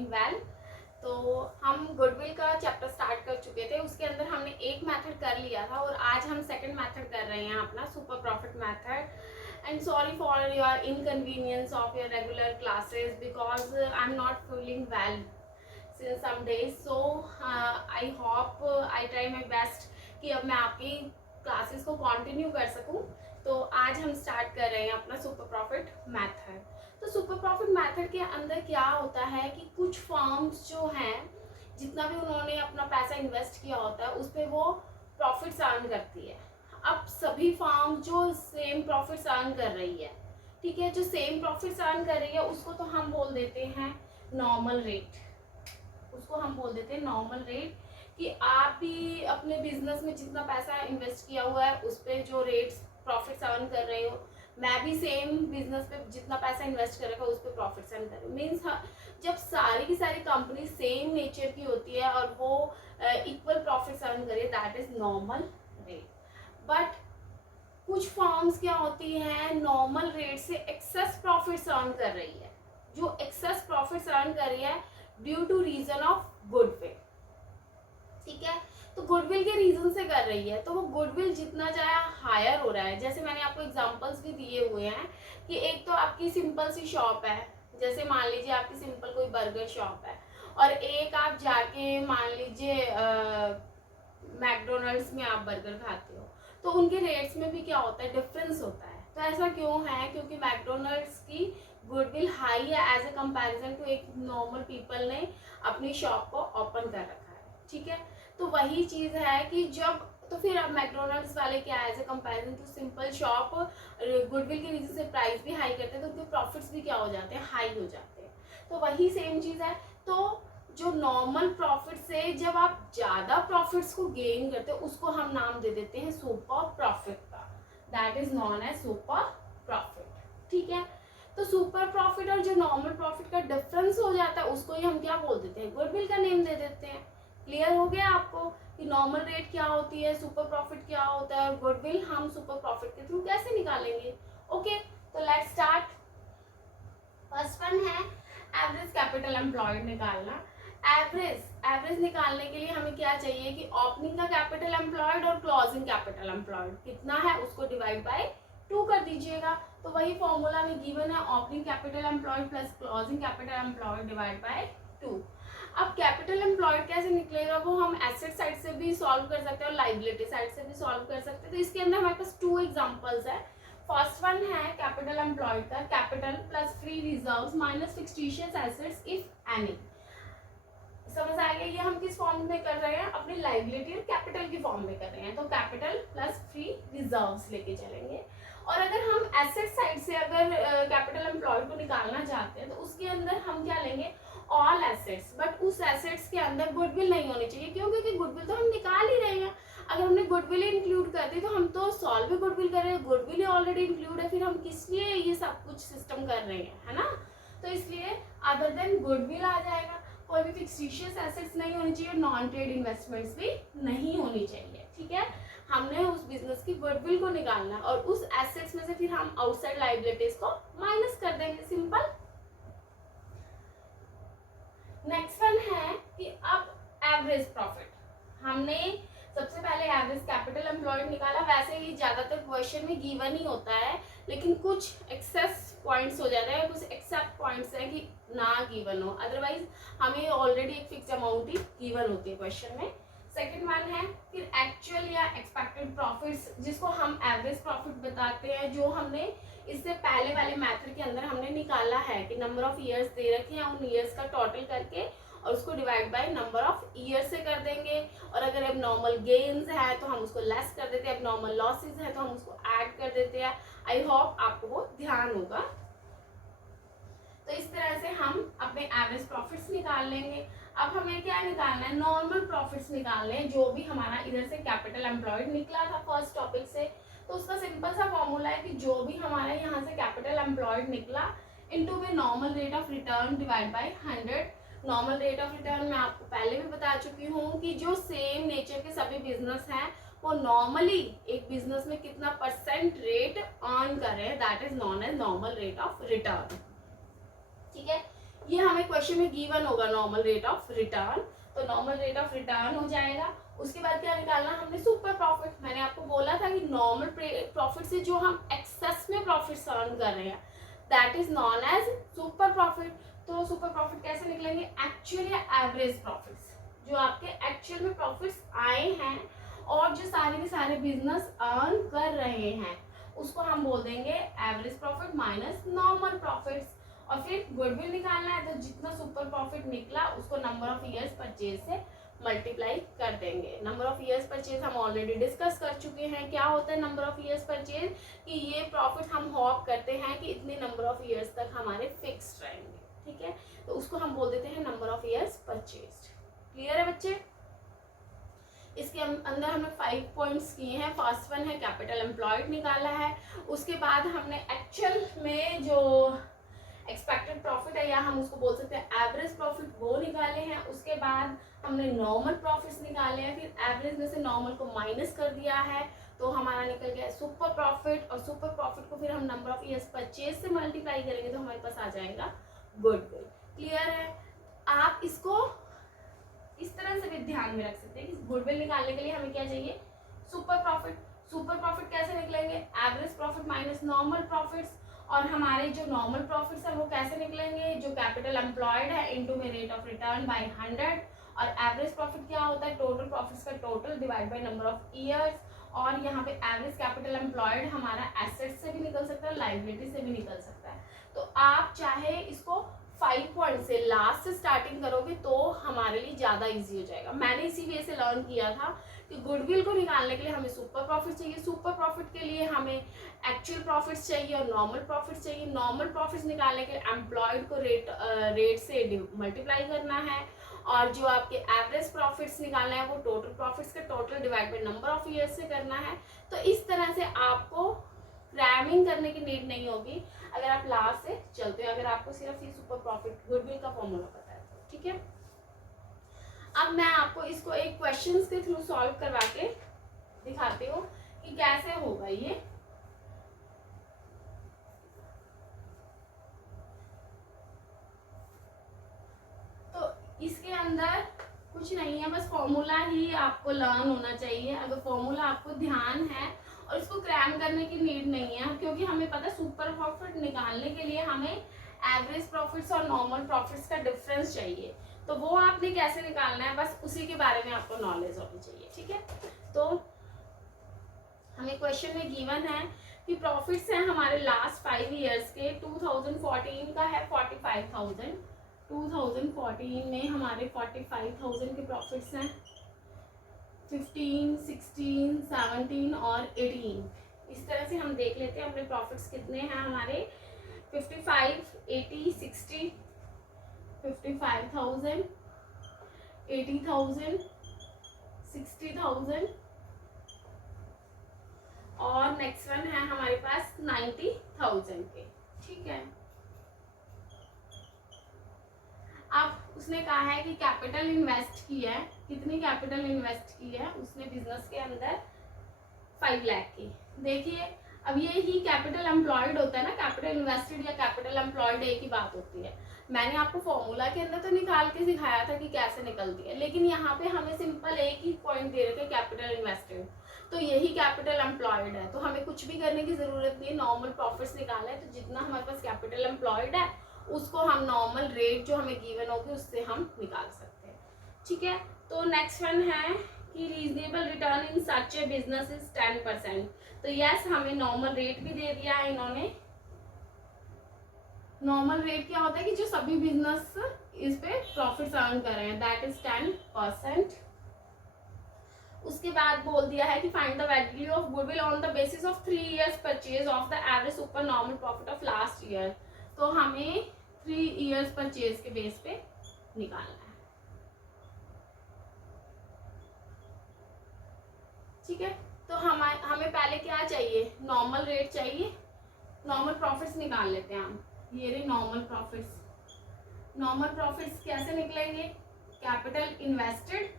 Doing well. तो हम goodwill का चैप्टर स्टार्ट कर चुके थे, उसके अंदर हमने एक मेथड कर लिया था और आज हम सेकंड मेथड कर रहे हैं अपना super profit method. And sorry for your inconvenience of your regular classes because I am not feeling well since some days, so I hope I try my best कि अब मैं आपकी क्लासेस को continue कर सकूं। तो आज हम स्टार्ट कर रहे हैं अपना सुपर प्रॉफिट मेथड। तो सुपर प्रॉफिट मेथड के अंदर क्या होता है कि कुछ फर्म्स जो हैं, जितना भी उन्होंने अपना पैसा इन्वेस्ट किया होता है उस पर वो प्रॉफिट्स अर्न करती है। अब सभी फर्म जो सेम प्रॉफिट्स अर्न कर रही है, ठीक है, जो सेम प्रॉफिट्स अर्न कर रही है उसको तो हम बोल देते हैं नॉर्मल रेट। उसको हम बोल देते हैं नॉर्मल रेट कि आप भी अपने बिजनेस में जितना पैसा इन्वेस्ट किया हुआ है उस पर जो रेट्स प्रॉफिट्स अर्न कर रहे हो, मैं भी सेम बिजनेस पे जितना पैसा इन्वेस्ट कर रखा उस पर प्रॉफिट्स अर्न कर रही हूँ। मीन्स जब सारी की सारी कंपनी सेम नेचर की होती है और वो इक्वल प्रॉफिट्स अर्न करे, that is normal rate. But कुछ फर्म्स क्या होती हैं, नॉर्मल रेट से एक्सेस प्रॉफिट्स अर्न कर रही है। जो एक्सेस प्रॉफिट्स अर्न कर रही है due to reason of goodwill, ठीक है। तो गुडविल के रीजन से कर रही है, तो वो गुडविल जितना ज्यादा हायर हो रहा है। जैसे मैंने आपको एग्जांपल्स भी दिए हुए हैं कि एक तो आपकी सिंपल सी शॉप है, जैसे मान लीजिए आपकी सिंपल कोई बर्गर शॉप है, और एक आप जाके मान लीजिए मैकडोनल्ड्स में आप बर्गर खाते हो, तो उनके रेट्स में भी क्या होता है, डिफरेंस होता है। तो ऐसा क्यों है, क्योंकि मैकडोनल्ड्स की गुडविल हाई है एज ए कंपैरिजन टू एक नॉर्मल पीपल ने अपनी शॉप को ओपन कर रखा है, ठीक है। तो वही चीज़ है कि जब तो फिर अब मैकडोनल्ड्स वाले क्या as a comparison to simple shop goodwill के रीजन से प्राइस भी हाई करते हैं, तो उनके प्रॉफिट्स भी क्या हो जाते हैं, हाई हो जाते हैं। तो वही सेम चीज़ है। तो जो नॉर्मल प्रॉफिट से जब आप ज़्यादा प्रॉफिट्स को गेन करते हो उसको हम नाम दे देते हैं सुपर प्रॉफिट का, that is known as super profit, ठीक है। तो सुपर प्रॉफिट और जो नॉर्मल प्रॉफिट का डिफरेंस हो जाता है उसको ही हम क्या बोल देते हैं, गुडविल का नेम दे देते हैं। क्लियर हो गया आपको कि नॉर्मल रेट क्या होती है, सुपर प्रॉफिट क्या होता है, और गुडविल हम सुपर प्रॉफिट के थ्रू कैसे निकालेंगे। ओके, तो लेट्स स्टार्ट। फर्स्ट वन है एवरेज कैपिटल एम्प्लॉयड निकालना। एवरेज निकालने के लिए हमें क्या चाहिए कि ओपनिंग का कैपिटल एम्प्लॉयड और क्लोजिंग कैपिटल एम्प्लॉयड कितना है उसको डिवाइड बाय 2 कर दीजिएगा। तो वही फॉर्मूला में गिवन है, opening capital employed plus closing capital employed divide by 2। अब कैपिटल एम्प्लॉयड कैसे निकलेगा, वो हम एसेट साइड से भी सॉल्व कर सकते हैं और लाइबिलिटी साइड से भी सॉल्व कर सकते हैं। तो इसके अंदर हमारे पास 2 एग्जांपल्स है। फर्स्ट वन है कैपिटल एम्प्लॉयड का, capital plus free reserves minus fictitious assets if any. समझ आएगा ये हम किस फॉर्म में कर रहे हैं, अपनी लाइबिलिटी और कैपिटल की फॉर्म में कर रहे हैं। तो कैपिटल प्लस फ्री रिजर्व्स लेके चलेंगे। और अगर हम एसेट साइड से अगर कैपिटल एम्प्लॉयड को निकालना चाहते हैं तो उसके अंदर हम क्या लेंगे, ऑल एसेट्स। बट उस एसेट्स के अंदर गुडविल नहीं होनी चाहिए, क्यों, क्योंकि गुडविल तो हम निकाल ही रहे हैं। अगर हमने गुडविल इंक्लूड कर दी तो हम तो सॉल्व भी गुडविल कर रहे हैं, गुडविल ही ऑलरेडी इंक्लूड है, फिर हम किस लिए ये सब कुछ सिस्टम कर रहे हैं, है ना। तो इसलिए अदर देन गुडविल आ जाएगा। कोई भी फिक्सटिशियस एसेट्स नहीं होनी चाहिए, नॉन ट्रेड इन्वेस्टमेंट्स भी नहीं होनी चाहिए, ठीक है। हमने उस बिजनेस की गुडविल को निकालना और उस एसेट्स में से फिर हम आउटसाइड लायबिलिटीज को माइनस कर देंगे, सिंपल। नेक्स्ट वन है कि अब एवरेज प्रॉफिट, हमने सबसे पहले एवरेज कैपिटल एम्प्लॉयड निकाला। वैसे ही ज्यादातर क्वेश्चन में गिवन ही होता है, लेकिन कुछ एक्सेस पॉइंट्स हो जाते हैं, कुछ एक्सेप्ट पॉइंट्स हैं कि ना गिवन हो, अदरवाइज हमें ऑलरेडी एक फिक्स अमाउंट ही गिवन होती है क्वेश्चन में। सेकंड वन है फिर एक्चुअल या एक्सपेक्टेड प्रॉफिट्स, जिसको हम एवरेज प्रॉफिट बताते हैं, जो हमने इससे पहले वाले मेथड के अंदर हमने निकाला है कि नंबर ऑफ ईयर्स दे रखे हैं, उन ईयर्स का टोटल करके और उसको divide by number of year से कर देंगे। और अगर अब नॉर्मल गेन्स है तो हम उसको लेस कर देते हैं, अब नॉर्मल लॉसेज है तो हम उसको ऐड कर देते हैं। आई होप आपको वो ध्यान होगा। तो इस तरह से हम अपने एवरेज प्रॉफिट्स निकाल लेंगे। अब हमें क्या निकालना है, नॉर्मल प्रॉफिट्स निकालने हैं, जो भी हमारा इधर से कैपिटल एम्प्लॉयड निकला था फर्स्ट टॉपिक से। तो उसका सिंपल सा फॉर्मूला है कि जो भी हमारा यहाँ से कैपिटल एम्प्लॉयड निकला इनटू में normal rate of return divide by 100। Normal rate of return मैं आपको पहले भी बता चुकी हूँ कि जो सेम नेचर के सभी बिजनेस हैं वो नॉर्मली एक बिजनेस में कितना परसेंट रेट अर्न कर रहे हैं, that is known as normal rate of return, ठीक है। ये हमें क्वेश्चन में गिवन होगा नॉर्मल रेट ऑफ रिटर्न, तो नॉर्मल रेट ऑफ रिटर्न हो जाएगा। उसके बाद क्या निकालना हमने, सुपर प्रॉफिट। मैंने आपको बोला था कि नॉर्मल प्रॉफिट से जो हम एक्सेस में प्रॉफिट अर्न कर रहे हैं that is known as super profit. तो सुपर प्रॉफिट कैसे निकलेंगे, एक्चुअल या एवरेज प्रॉफिट्स, जो आपके एक्चुअल में प्रॉफिट्स आए हैं और जो सारे के सारे बिजनेस अर्न कर रहे हैं उसको हम बोल देंगे average profit minus normal profits. और फिर गुडविल निकालना है, तो जितना सुपर प्रॉफिट निकला उसको नंबर ऑफ ईयर्स परचेज से मल्टीप्लाई कर देंगे। नंबर ऑफ ईयर्स परचेज हम ऑलरेडी डिस्कस कर चुके हैं, क्या होता है नंबर ऑफ ईयर्स परचेज, कि ये प्रॉफिट हम होप करते हैं कि इतने नंबर ऑफ ईयर्स तक हमारे फिक्स्ड रहेंगे, ठीक है, तो उसको हम बोल देते हैं number of years purchase. Clear है बच्चे? इसके अंदर हमने 5 पॉइंट्स किए हैं। फर्स्ट वन है कैपिटल एम्प्लॉयड निकाला है, उसके बाद हमने एक्चुअल में जो एक्सपेक्टेड प्रॉफिट है या हम उसको बोल सकते हैं एवरेज प्रॉफिट, वो निकाले हैं। उसके बाद हमने नॉर्मल प्रॉफिट्स निकाले हैं, फिर एवरेज में से नॉर्मल को माइनस कर दिया है तो हमारा निकल गया सुपर प्रॉफिट, और सुपर प्रॉफिट को फिर हम नंबर ऑफ ईयर्स परचेज से मल्टीप्लाई करेंगे तो हमारे पास आ जाएगा गुडविल। क्लियर है? आप इसको इस तरह से भी ध्यान में रख सकते हैं कि गुडविल निकालने के लिए हमें क्या चाहिए, सुपर प्रॉफिट। सुपर प्रॉफिट कैसे निकलेंगे, average profit minus normal profits, और हमारे जो नॉर्मल प्रॉफिट्स है वो कैसे निकलेंगे, जो कैपिटल एम्प्लॉयड है इनटू में रेट ऑफ रिटर्न बाय 100, और एवरेज प्रॉफिट क्या होता है, टोटल प्रॉफिट्स का total divide by number of years. और यहाँ पे एवरेज कैपिटल एम्प्लॉयड हमारा एसेट से भी निकल सकता है, लाइबिलिटी से भी निकल सकता है। तो आप चाहे इसको 5 पॉइंट से लास्ट से स्टार्टिंग करोगे तो हमारे लिए ज़्यादा इजी हो जाएगा। मैंने इसी वे से लर्न किया था कि गुडविल को निकालने के लिए हमें सुपर प्रॉफिट चाहिए, सुपर प्रॉफिट के लिए हमें एक्चुअल प्रॉफिट्स चाहिए और नॉर्मल प्रॉफिट्स चाहिए। नॉर्मल प्रॉफिट्स निकालने के लिए एम्प्लॉयड को रेट से मल्टीप्लाई करना है, और जो आपके एवरेज प्रॉफिट्स निकालना है वो टोटल प्रॉफिट्स का total divide by number of years से करना है। तो इस तरह से आपको क्रैमिंग करने की नीड नहीं होगी अगर आप लास्ट से चलते हो, अगर आपको सिर्फ ये सुपर प्रॉफिट गुडविल का फॉर्मूला पता है तो, ठीक है। अब मैं आपको इसको एक क्वेश्चंस के थ्रू सॉल्व करवा के दिखाती हूँ कि कैसे होगा ये। तो इसके अंदर कुछ नहीं है, बस फॉर्मूला ही आपको लर्न होना चाहिए। अगर फॉर्मूला आपको ध्यान है और इसको क्रैम करने की नीड नहीं है, क्योंकि हमें पता है सुपर प्रॉफिट निकालने के लिए हमें एवरेज प्रॉफिट्स और नॉर्मल प्रॉफिट्स का डिफरेंस चाहिए, तो वो आपने कैसे निकालना है बस उसी के बारे में आपको नॉलेज होनी चाहिए, ठीक है। तो हमें क्वेश्चन में गिवन है कि प्रॉफिट्स हैं हमारे लास्ट 5 ईयर्स के, 2014 का है 45,000, 2014 में हमारे 45,000 के प्रॉफिट्स हैं, 15, 16, 17 और 18। इस तरह से हम देख लेते हैं अपने प्रॉफिट्स कितने हैं हमारे, 55, 80, 60, 55,000, 80,000, 60,000 और नेक्स्ट वन है हमारे पास 90,000 के, ठीक है। अब उसने कहा है कि कैपिटल इन्वेस्ट किया है, कितनी कैपिटल इन्वेस्ट की है उसने बिजनेस के अंदर, 5 लाख की। देखिए अब ये ही कैपिटल एम्प्लॉयड होता है ना, कैपिटल इन्वेस्टेड या कैपिटल एम्प्लॉयड एक ही बात होती है। मैंने आपको फॉर्मूला के अंदर तो निकाल के सिखाया था कि कैसे निकलती है, लेकिन यहाँ पे हमें सिंपल एक ही पॉइंट दे रखे कैपिटल इन्वेस्टेड, तो यही कैपिटल एम्प्लॉयड है, तो हमें कुछ भी करने की जरूरत नहीं, नॉर्मल प्रॉफिट्स निकाला है तो जितना हमारे पास कैपिटल एम्प्लॉयड है उसको हम नॉर्मल रेट जो हमें गिवन होगी उससे हम निकाल सकते हैं, ठीक है। तो नेक्स्ट वन है कि reasonable return in such A business is 10%। तो यस, हमें नॉर्मल रेट भी दे दिया है इन्होंने। नॉर्मल रेट क्या होता है कि जो सभी बिजनेस इस पे प्रॉफिट अर्न कर रहे हैं, दैट इज 10%। उसके बाद बोल दिया है कि find the value of goodwill on the basis of 3 years purchase of the average super normal profit of last year. तो हमें 3 years परचेज के बेस पे निकालना है, ठीक है। तो हमें पहले क्या चाहिए, नॉर्मल रेट चाहिए, नॉर्मल प्रॉफिट्स निकाल लेते हैं हम। ये रहे नॉर्मल प्रॉफिट्स। नॉर्मल प्रॉफिट्स कैसे निकलेंगे, कैपिटल इन्वेस्टेड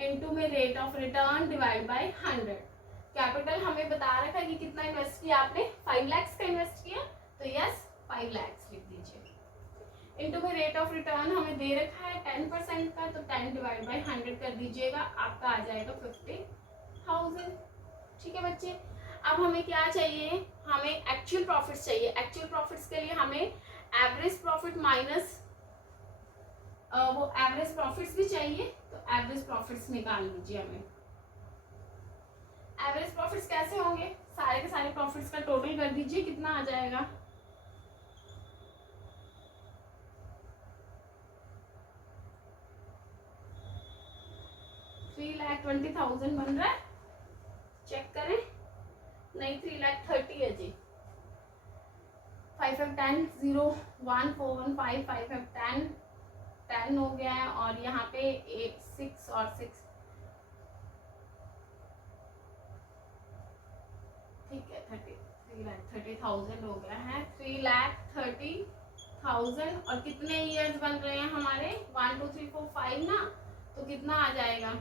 इनटू में rate of return divide by 100। Capital हमें बता रखा है कि कितना इन्वेस्ट किया आपने, 5 lakhs का इन्वेस्ट किया, तो यस 5 lakhs लिख दीजिए। इनटू में रेट ऑफ रिटर्न हमें दे रखा है 10% का, तो 10 डिवाइड बाई 100 कर दीजिएगा, आपका आ जाएगा 50,000। ठीक है बच्चे, अब हमें क्या चाहिए, हमें एक्चुअल प्रॉफिट्स चाहिए। एक्चुअल प्रॉफिट्स के लिए हमें एवरेज प्रॉफिट माइनस वो एवरेज प्रॉफिट्स भी चाहिए, तो एवरेज प्रॉफिट्स निकाल लीजिए हमें। एवरेज प्रॉफिट्स कैसे होंगे, सारे के सारे प्रॉफिट्स का टोटल कर दीजिए, कितना आ जाएगा, 3,20,000 बन रहा है, चेक करें, नहीं 3,30,000 है जी। 5 5 10 0 1 4 1 5 5 5 10 10 हो गया है, और यहाँ पे 8 6 और 6, ठीक है 3,30,000 हो गया है, 3,30,000। और कितने ईयर्स बन रहे हैं हमारे, 1 2 3 4 5 ना, तो कितना आ जाएगा,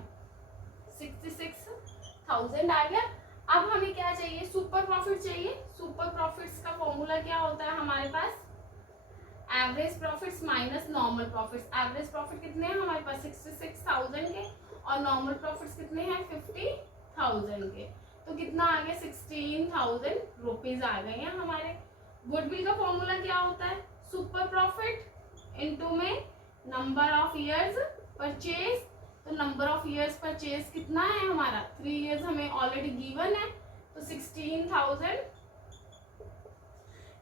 66,000 आ गया। अब हमें क्या चाहिए, सुपर प्रॉफिट चाहिए। सुपर प्रॉफिट्स का फॉर्मूला क्या होता है हमारे पास, average profits minus normal profits. Average profit कितने हैं हमारे पास, 66,000 के, और नॉर्मल प्रॉफिट्स कितने हैं, 50,000 के, तो कितना आ गया, 16,000 रुपीज आ गए हैं हमारे। गुडविल का फॉर्मूला क्या होता है, सुपर प्रॉफिट इनटू में नंबर ऑफ इयर्स परचेज। तो नंबर ऑफ इयर्स परचेज कितना है हमारा, 3 इयर्स हमें ऑलरेडी गिवन है, तो 16,000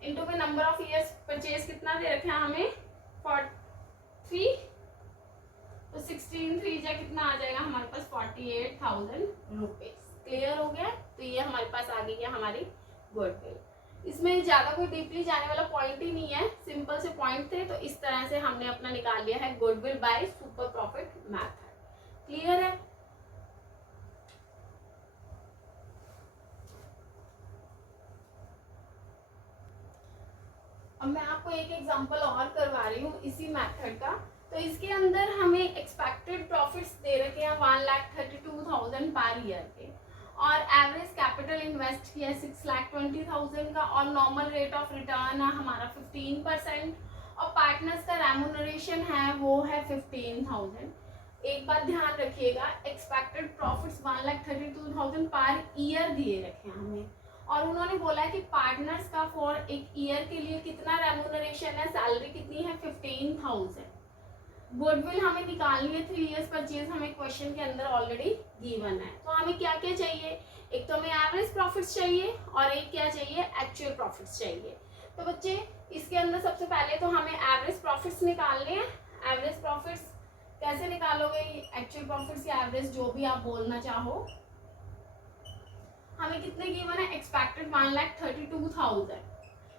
इनटू में नंबर ऑफ इयर्स परचेज कितना दे रखे हैं हमें, 43, तो 16 3 जा कितना आ जाएगा हमारे पास, 48,000 रुपीज। क्लियर हो गया, तो ये हमारे पास आ गई है हमारी गुडविल। इसमें ज्यादा कोई डीपली जाने वाला पॉइंट ही नहीं है, सिंपल से पॉइंट थे, तो इस तरह से हमने अपना निकाल लिया है goodwill by super profit method. Clear है, अब मैं आपको एक एग्जांपल और करवा रही हूँ इसी मेथड का। तो इसके अंदर हमें एक्सपेक्टेड प्रॉफिट्स दे रखे हैं 1,32,000 पर ईयर के, और एवरेज कैपिटल इन्वेस्ट किया 6,20,000 का, और नॉर्मल रेट ऑफ रिटर्न है हमारा 15%, और पार्टनर्स का रेम्यूनरेशन है वो है 15,000। एक बात ध्यान रखिएगा, एक्सपेक्टेड प्रॉफिट्स 1,32,000 पर ईयर दिए रखे हैं हमें, और उन्होंने बोला है कि पार्टनर्स का फॉर एक ईयर के लिए कितना रेम्यूनरेशन है, सैलरी कितनी है, 15,000। गुडविल हमें निकालनी है 3 इयर्स परचेज, हमें क्वेश्चन के अंदर ऑलरेडी गिवन है। तो हमें क्या क्या चाहिए, एक तो हमें एवरेज प्रॉफिट्स चाहिए, और एक क्या चाहिए, एक्चुअल प्रॉफिट्स चाहिए। तो बच्चे इसके अंदर सबसे पहले तो हमें एवरेज प्रॉफिट्स निकालने हैं। एवरेज प्रॉफिट्स कैसे निकालोगे, एक्चुअल प्रॉफिट्स या एवरेज जो भी आप बोलना चाहो। हमें कितने गिवन है, एक्सपेक्टेड 1,32,000,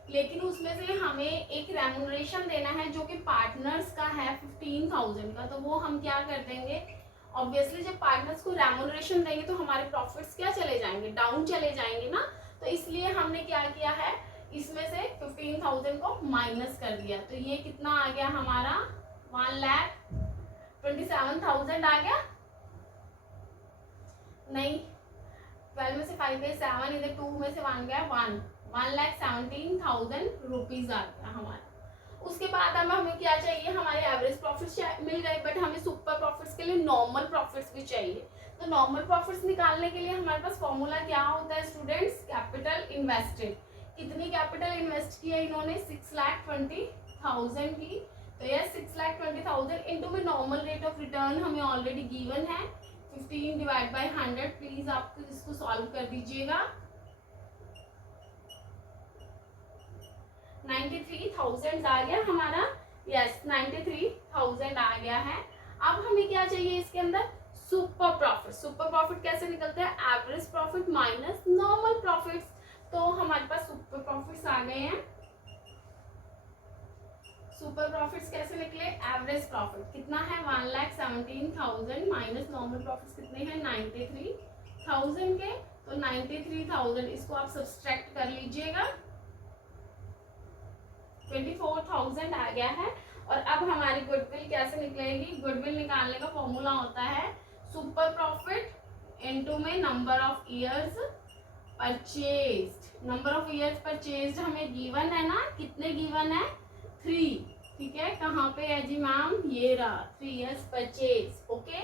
लेकिन उसमें से हमें एक रेम्यूनरेशन देना है जो कि पार्टनर्स का है 15,000 का। तो वो हम क्या कर देंगे, ऑब्वियसली जब पार्टनर्स को रेम्यूनरेशन देंगे तो हमारे प्रॉफिट्स क्या चले जाएंगे, डाउन चले जाएंगे ना। तो इसलिए हमने क्या किया है, इसमें से 15,000 को माइनस कर दिया। तो ये कितना आ गया हमारा, 1,27,000 आ गया, नहीं 12 में से 5 गए 7, इधर 2 में से 1 गया 1, 1,17,000 रुपीज आ गया हमारा। उसके बाद हमें क्या चाहिए, हमारे एवरेज प्रॉफिट्स मिल गए, बट हमें सुपर प्रॉफिट्स के लिए नॉर्मल प्रॉफिट्स भी चाहिए। तो नॉर्मल प्रॉफिट्स निकालने के लिए हमारे पास फॉर्मूला क्या होता है स्टूडेंट्स, कैपिटल इन्वेस्टेड। कितनी कैपिटल इन्वेस्ट की है इन्होंने, 6,20,000 की। तो यह 6,20,000 इनटू में नॉर्मल रेट ऑफ रिटर्न हमें ऑलरेडी गिवन है 15 डिवाइड बाई 100। प्लीज आप इसको सॉल्व कर दीजिएगा, 93,000 आ गया हमारा, यस 93,000 आ गया है। अब हमें क्या चाहिए इसके अंदर, सुपर प्रॉफिट। सुपर प्रॉफिट कैसे निकलते हैं, average profit minus normal profits. तो हमारे पास सुपर प्रॉफिट्स आ गए हैं। सुपर प्रॉफिट्स कैसे निकले, एवरेज प्रॉफिट कितना है 1,17,000 माइनस नॉर्मल प्रॉफिट्स कितने हैं 93,000 के। तो 93,000 इसको आप सब्सट्रैक्ट कर लीजिएगा, 24,000 आ गया है। और अब हमारी गुडविल कैसे निकलेगी, गुडविल निकालने का फॉर्मूला होता है सुपर प्रॉफिट इनटू में number of years purchased. Number of years purchased हमें गिवन है ना, कितने गिवन है 3, ठीक है, कहाँ पे है जी मैम, ये रहा 3 years purchase. Okay,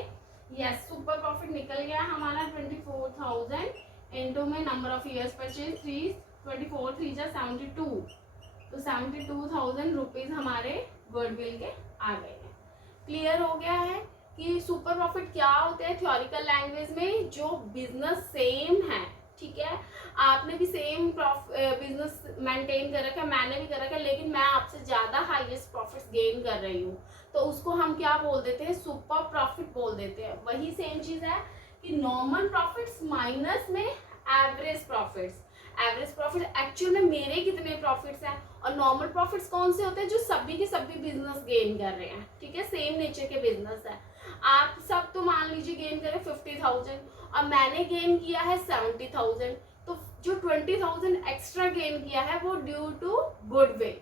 yes, super profit निकल गया हमारा 24,000 इंटू में नंबर ऑफ ईयर्स परचेज 3, 24 3 जा 72, तो 72,000 रुपीज हमारे गुडविल के आ गए हैं। क्लियर हो गया है कि सुपर प्रॉफिट क्या होते हैं थ्योरिकल लैंग्वेज में, जो बिजनेस सेम है, ठीक है, आपने भी सेम बिजनेस मेंटेन कर रखा है, मैंने भी कर रखा है, लेकिन मैं आपसे ज्यादा हाईएस्ट प्रॉफिट्स गेन कर रही हूँ, तो उसको हम क्या बोल देते हैं, सुपर प्रॉफिट बोल देते हैं। वही सेम चीज है कि नॉर्मल प्रॉफिट्स माइनस में average profits. Average profit actual में मेरे कितने प्रॉफिट्स हैं, और नॉर्मल प्रॉफिट्स कौन से होते हैं, जो सभी के सभी बिजनेस गेन कर रहे हैं, ठीक है, सेम नेचर के बिजनेस है। आप सब तो मान लीजिए गेन करें 50,000 और मैंने गेन किया है 70,000, तो जो 20,000 एक्स्ट्रा गेन किया है वो ड्यू टू गुडविल,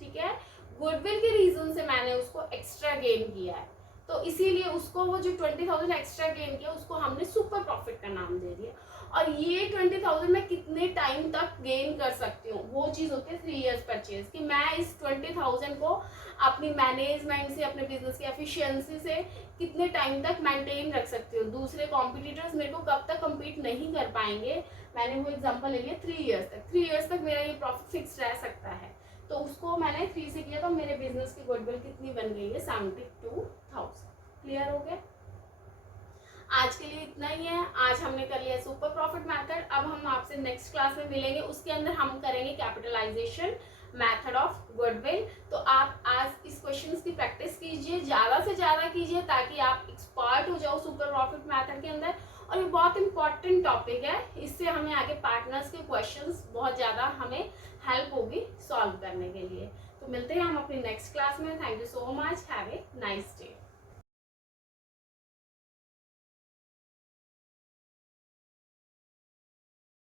ठीक है, गुडविल के रीजन से मैंने उसको एक्स्ट्रा गेन किया है, तो इसीलिए उसको वो जो 20,000 एक्स्ट्रा गेन किया उसको हमने सुपर प्रॉफिट का नाम दे दिया। और ये 20,000 मैं कितने टाइम तक गेन कर सकती हूँ, वो चीज होती है 3 years परचेज, कि मैं इस 20,000 को अपनी मैनेजमेंट से, अपने बिजनेस की एफिशिएंसी से कितने टाइम तक मेंटेन रख सकती हूँ। दूसरे कॉम्पिटिटर्स मेरे को कब तक कम्पीट नहीं कर पाएंगे, मैंने वो एग्जाम्पल ले लिया 3 years तक, 3 years तक मेरा ये प्रॉफिट फिक्स रह सकता है, तो उसको मैंने 3 से किया, तो मेरे बिजनेस की गुडविल कितनी बन गई है, 72,000। क्लियर हो गया? आज के लिए इतना ही है। आज हमने कर लिया सुपर प्रॉफिट मेथड। अब हम आपसे नेक्स्ट क्लास में मिलेंगे, उसके अंदर हम करेंगे कैपिटलाइजेशन मेथड ऑफ गुडविल। तो आप आज इस क्वेश्चंस की प्रैक्टिस कीजिए, ज़्यादा से ज़्यादा कीजिए, ताकि आप एक्सपर्ट हो जाओ सुपर प्रॉफिट मेथड के अंदर। और ये बहुत इंपॉर्टेंट टॉपिक है, इससे हमें आगे पार्टनर्स के क्वेश्चंस बहुत ज़्यादा हमें हेल्प होगी सॉल्व करने के लिए। तो मिलते हैं हम अपनी नेक्स्ट क्लास में। Thank you so much, have a nice day.